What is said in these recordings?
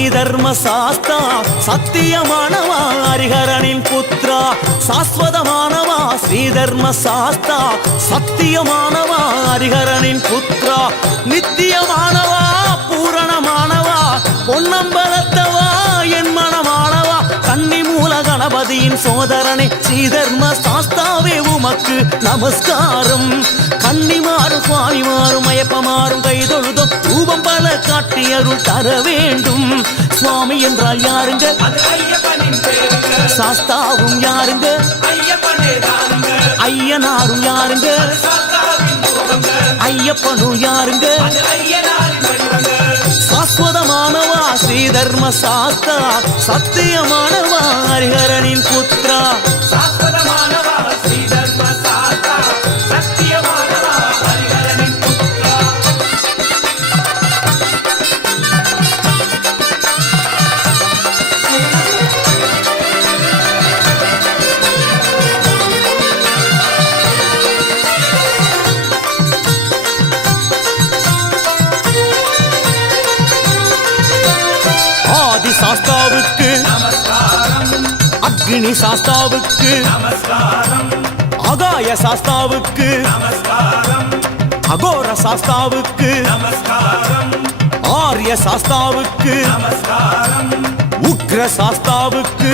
ஸ்ரீதர்ம சாஸ்தா சத்தியமானவா ஹரிஹரனின் புத்ரா சாஸ்வதமானவா ஸ்ரீதர்ம சாஸ்தா சத்தியமானவா ஹரிஹரனின் புத்ரா நித்தியமானவா பூரணமானவா பொன்னம்பலத்தவா என் மனமானவா கன்னி மூல கணபதியின் சோதரனே ஸ்ரீதர்ம சாஸ்தாவே உமக்கு நமஸ்காரம். கன்னிமாறும் சுவாமிமாறும் மயப்பமாறும் கைதொழுது ரூபம் காட்டி அருள் தர வேண்டும். சுவாமி என்றால் யாருங்க? சாஸ்தாவும் யாருங்க? ஐயனாரும் யாருங்க? ஐயப்பனும் யாருங்க? சாஸ்வதமானவா ஸ்ரீ தர்ம சாஸ்தா சத்தியமானவா ஹரிஹரனின் புத்திரா. சாஸ்தாவுக்கு அக்னி சாஸ்தாவுக்கு நமஸ்காரம் ஆகாய சாஸ்தாவுக்கு அகோர சாஸ்தாவுக்கு ஆரிய சாஸ்தாவுக்கு உக்ர சாஸ்தாவுக்கு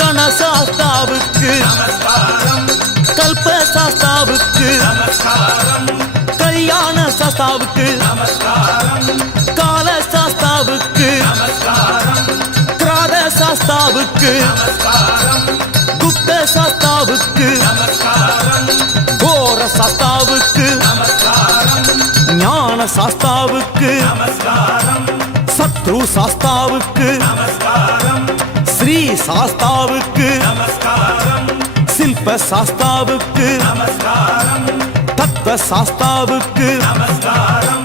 கண சாஸ்தாவுக்கு கல்ப சாஸ்தாவுக்கு கல்யாண சாஸ்தாவுக்கு நமஸ்காரம் சாஸ்தாவுக்கு குப்த சாஸ்தாவுக்கு கோர சாஸ்தாவுக்கு ஞான சாஸ்தாவுக்கு சத்ரு சாஸ்தாவுக்கு ஸ்ரீ சாஸ்தாவுக்கு சில்ப சாஸ்தாவுக்கு தத்துவ சாஸ்தாவுக்கு நமஸ்காரம்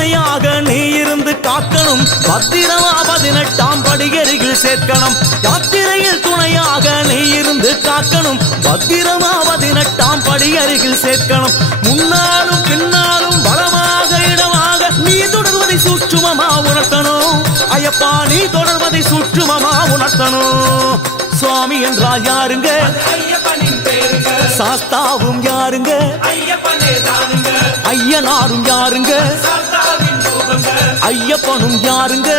துணையாக நீ இருந்து காக்கணும். பத்திரமா பதினெட்டாம் படியருகில் சேர்க்கணும். யாத்திரையில் துணையாக நீ இருந்து காக்கணும். பத்திரமா பதினெட்டாம் படியருகில் சேர்க்கணும். முன்னாலும் பின்னாலும் பலமாக இடமாக நீ தொடர்வதை சூட்சுமமா உணர்த்தணும். ஐயப்பா நீ தொடர்வதை சூட்சுமமா உணர்த்தணும். சுவாமி என்றால் யாருங்க? சாஸ்தாவும் யாருங்க? ஐயனாரும் யாருங்க? ஐயப்பனும் யாருங்க?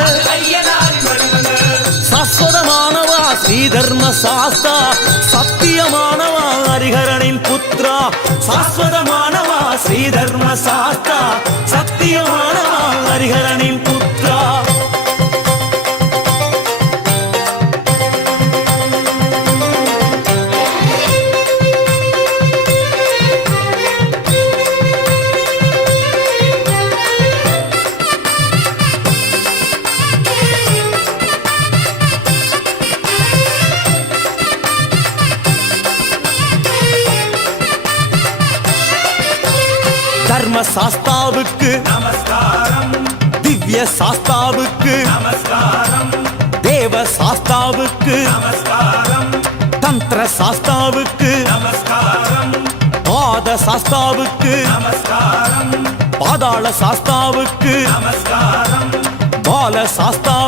சாஸ்வதமானவா? ஸ்ரீதர்ம சாஸ்தா. சத்தியமானவா? ஹரிஹரனின் புத்ரா. சாஸ்வதமானவா? ஸ்ரீதர்ம சாஸ்தா. சத்தியமானவா? ஹரிஹரனின் புத்ரா சாஸ்தாவுக்கு நமஸ்காரம் திவ்ய சாஸ்தாவுக்கு நமஸ்காரம் தேவ சாஸ்தாவுக்கு நமஸ்காரம் தந்திர சாஸ்தாவுக்கு நமஸ்காரம் பாத சாஸ்தாவுக்கு நமஸ்காரம் பாதாள சாஸ்தாவுக்கு நமஸ்காரம் பால சாஸ்தா